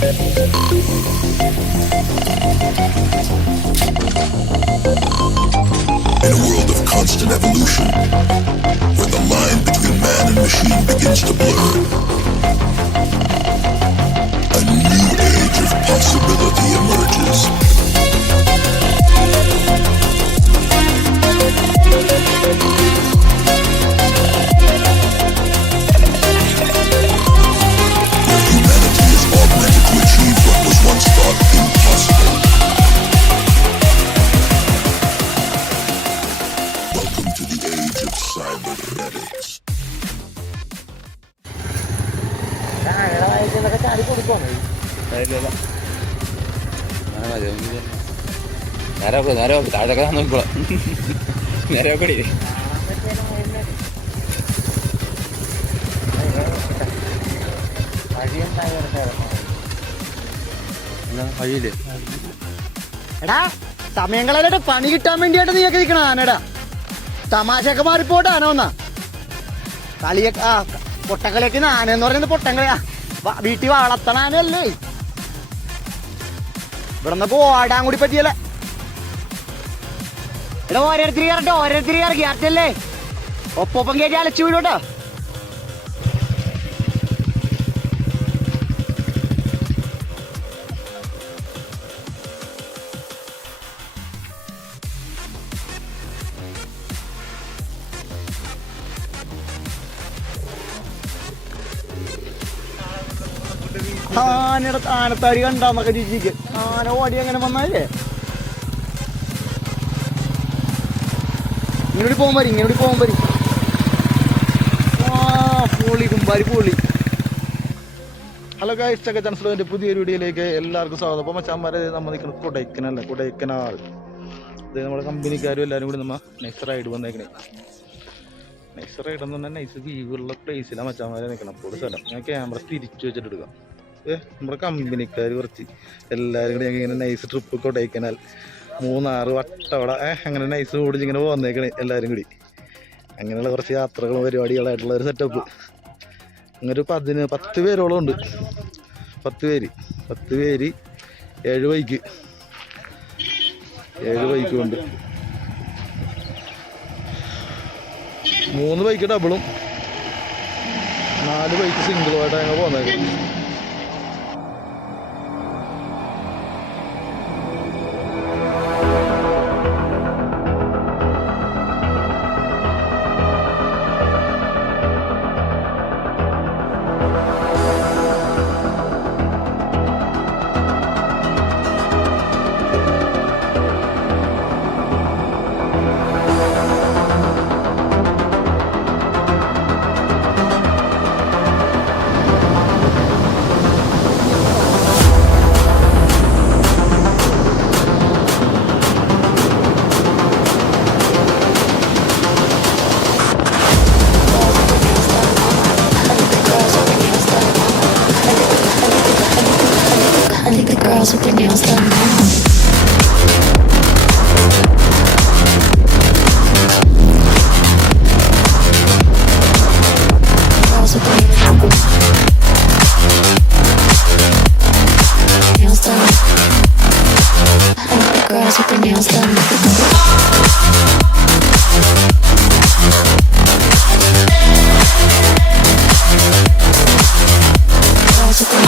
In a world of constant evolution, where the line between man and machine begins to blur, a new age of possibility emerges. Where humanity is augmented to achieve what was once thought impossible. Welcome to the age of cybernetics. നേരെ താഴെ നോക്കിക്കോളാം. നേരെ കൂടി വഴിയില്ലേ? എടാ സമയങ്ങളായിട്ട് പണി കിട്ടാൻ വേണ്ടിയായിട്ട് നീയൊക്കെ നിൽക്കണ ആനടാ. തമാശയൊക്കെ മാറിപ്പോട്ടെ ആന വന്നാ കളിയൊക്കെ പൊട്ടക്കളിയൊക്കെ ആനയെന്ന് പറയുന്നത് പൊട്ടങ്കളിയാ. വീട്ടിൽ വളർത്തണ ആനയല്ലേ. ഇവിടെ നിന്നൊക്കെ ഓടാൻ കൂടി പറ്റിയല്ലേ. എടാ ഓരോരുത്തരി കയറട്ടെ, ഓരോരുത്തരി കയറി കയറ്റല്ലേ. ഒപ്പം കയറ്റി അലച്ചു വീടോട്ടോ. ആനത്താരി കണ്ടാന്നൊക്കെ രുചിക്ക് ആന ഓടി അങ്ങനെ വന്നാലേ. ഇങ്ങോട്ട് പോകുമ്പോൾ ഇങ്ങോട്ട് പോകുമ്പോൾ പൊളി കുമ്പാരി പൊളി. ഹലോ ഗൈസ്, ചക്ക ചാൻസലറിന്റെ പുതിയൊരു വീഡിയോയിലേക്ക് എല്ലാവർക്കും സ്വാഗതം. അപ്പോൾ മച്ചാന്മാരെ നമ്മൾ നിൽക്കുന്നത് കൊടൈക്കനാൽ. ഇത് നമ്മുടെ കമ്പനിക്കാരും എല്ലാവരും കൂടി നമ്മൾ നൈസ് റൈഡ് വന്നേക്കണേ. നൈസ് റൈഡ് എന്ന് പറഞ്ഞാൽ നൈസ് വ്യൂവുള്ള പ്ലേസിലാണ് മച്ചാന്മാരെ നിൽക്കണം. അപ്പോൾ സ്ഥലം ഞാൻ ക്യാമറ തിരിച്ചു വെച്ചിട്ട് എടുക്കാം. നമ്മുടെ കമ്പനിക്കാർ കുറച്ച് എല്ലാവരും കൂടി ഞങ്ങൾ ഇങ്ങനെ നൈസ് ട്രിപ്പ് കൊടൈക്കനാൽ, മൂന്നാറ്, വട്ടവട അങ്ങനെ നൈസ് ഓടിച്ച് ഇങ്ങനെ വന്നേക്കണേ എല്ലാവരും കൂടി. അങ്ങനെയുള്ള കുറച്ച് യാത്രകളും പരിപാടികളായിട്ടുള്ള ഒരു സെറ്റപ്പ്. അങ്ങനെ ഒരു 10 പേരോളം ഉണ്ട്. 10 പേര് 7 ബൈക്ക് ഉണ്ട്. 3 ബൈക്ക് ഡബിളും 4 ബൈക്ക് സിംഗിളുമായിട്ട് ഞങ്ങൾ പോന്നേക്കാം. Girls with their nails done now. Girls with their nails done. I like the girls with their nails done. Girls with their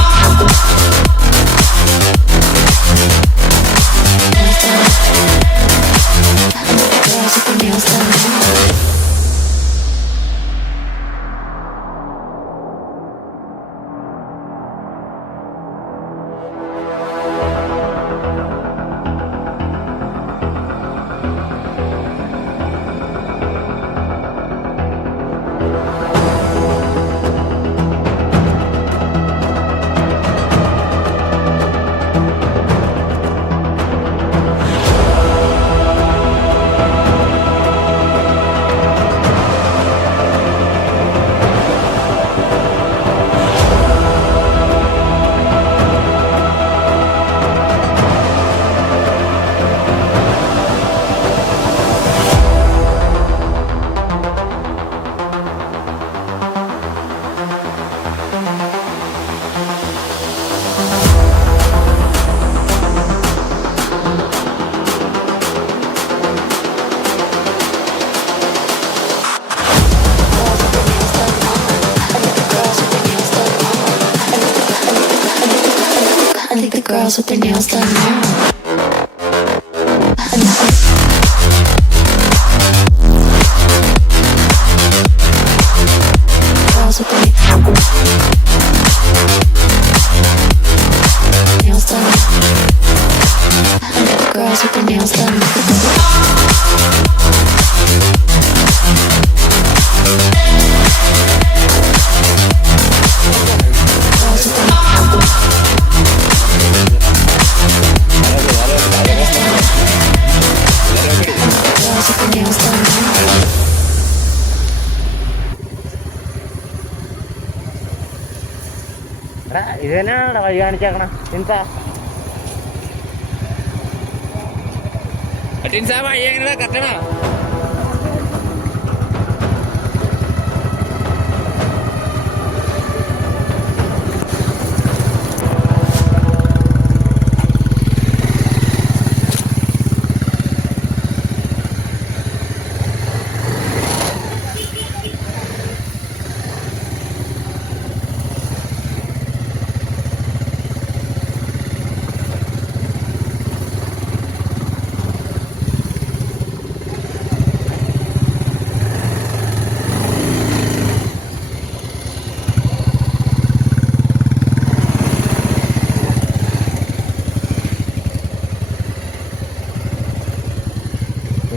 girls with their nails done now. Girls with their nails done. Girls with their nails done. Girls with their nails done now. ഇത് തന്നെയാണോ വഴി കാണിച്ചേക്കണ എന്താ ടിൻസാ വഴി എങ്ങനെ കറക്റ്റാണോ?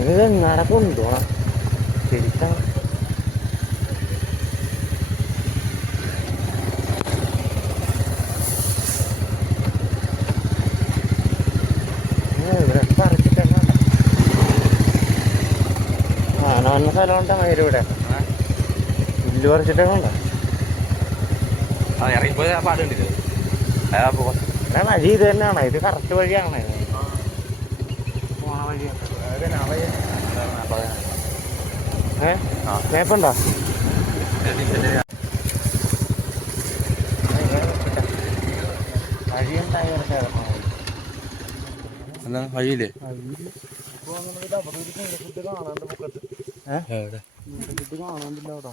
ഇത് നടക്കുന്നുണ്ടോ ശരിക്കും ഇവിടെ പറിച്ചിട്ടൊക്കെ വന്ന സ്ഥലമുണ്ടോ മയില് ഇവിടെ പുല്ല് പറിച്ചിട്ടൊക്കെ ഉണ്ടോ ഇറങ്ങിപ്പോയി പാടുണ്ടില്ലേ? വഴി ഇത് തന്നെയാണോ? ഇത് കറക്റ്റ് വഴിയാണോ? പോണ വഴിയാണ് മേപ്പുണ്ടോ? വഴിയുണ്ടായി എന്നാ വഴിയില്ലേ? കാണാണ്ടില്ല അവിടെ.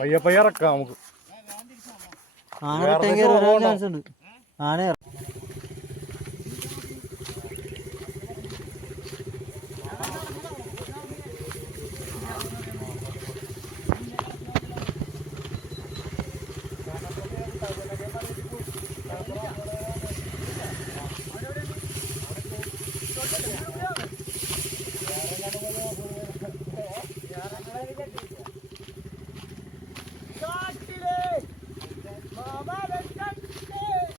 പയ്യെ പയ്യെ ഇറക്കാം നമുക്ക്. ചാൻസ് ഉണ്ട്. ആന